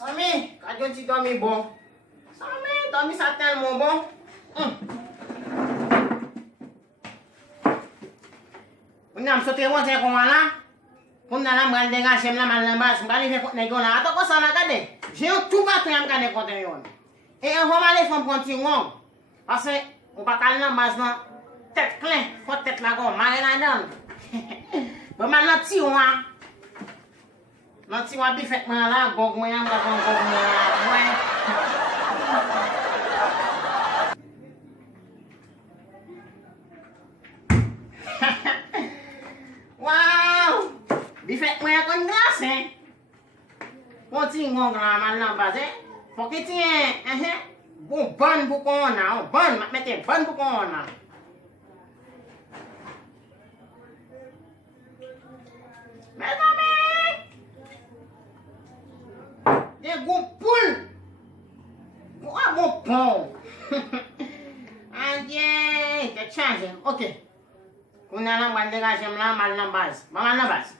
Sami, kadyon si dormi bon. Sami, dormi sa tellement bon. Unam sote won se kon wala. Kon na lam gande ga sem la mal namba, ngali fe ko nego na ato ko sana kade. J'ai tout pas tout yam kade konten yon. Et on va aller faire continuer. Parce que on pas calme na base na tête plein, faut tête la go, mare la dan. Bon maintenant ti wa. Nanti wa bi fait man la gog mo yam ga gog mo la. Wow! Bi fait mo ya kon grâce hein. Continue ngong la man la base. Faut que tiens bon ban pour qu'on a, ban mettez ban pour qu'on a. Mes amis, des gros poules, un bon pont. Ah bien, c'est changé. Ok. On a la bande de gage là, mal la base, mal la base.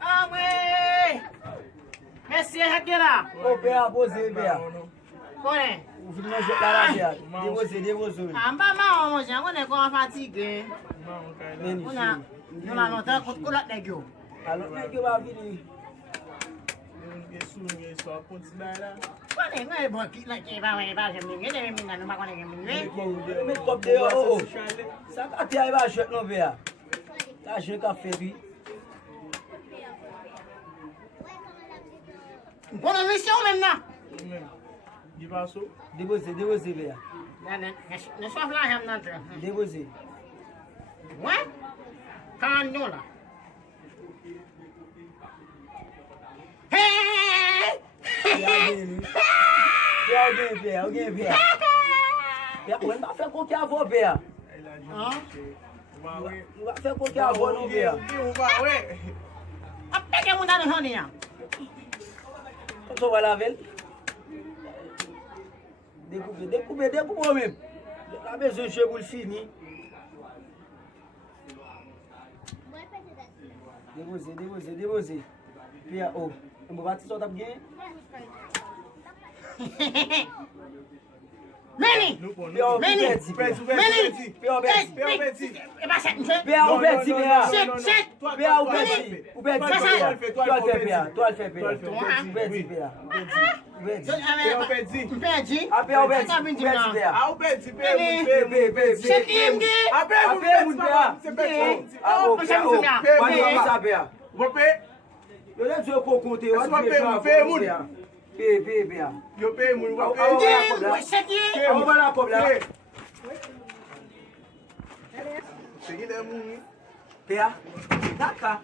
Ah oui! Merci, Hakira. Ô, Bea, você, Bea. Kone. O filho não joga lá, Bea. De você. Amba ma o jango ne ko fatigue. Nene, Una, nula no ta ko kula degyo. alô, como é que vai vir? Kone ngai bo ki la ke ba we ba je mi ngene mi ngana ma kone ke mi ngai. Me cobre, ô. Sabe até aí baixo, não, Bea? Tá achando café, vi? Bona mission maintenant. De você, Bea. Ne soif la ham nan. De você. Ouais? Kan no la. Hey! Alguém, Bea. Bea, o não vai qualquer avó, Bea. Ah? Não vai fazer qualquer avó, não, Bea. Apa ke mun dan honi ya? Então vai lá, velho. Découper mesmo. A besoin chega o fini. De você. Pia, oh, eu vou bater só tá bem. Meni! Meni! Meni! Pia, o Betty. E ba set nche? Pia, o Betty, Pia. Set! Pia, o Betty. O Betty, Pia. Toi, fais Pia. O Betty, Pia. O Betty. Perdi? A Pia, o Betty. O Betty, Pia. Ah, o Betty, Set im ge? A Pia, o Betty. Ah, o Pia, o Pia. Vou ver. Eu nem sei o que eu contei. Eu vou Pia. Pia. Eu pego, vou ver. Set ye? Vamos lá, cobrar. Seguida é muito. Pia. Tá cá.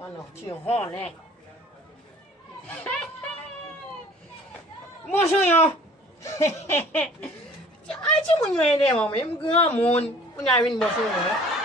Ano, ti hon le. Bonjour yo. Ai chi mun yue de mo, me mga mun. Punya win bonjour yo.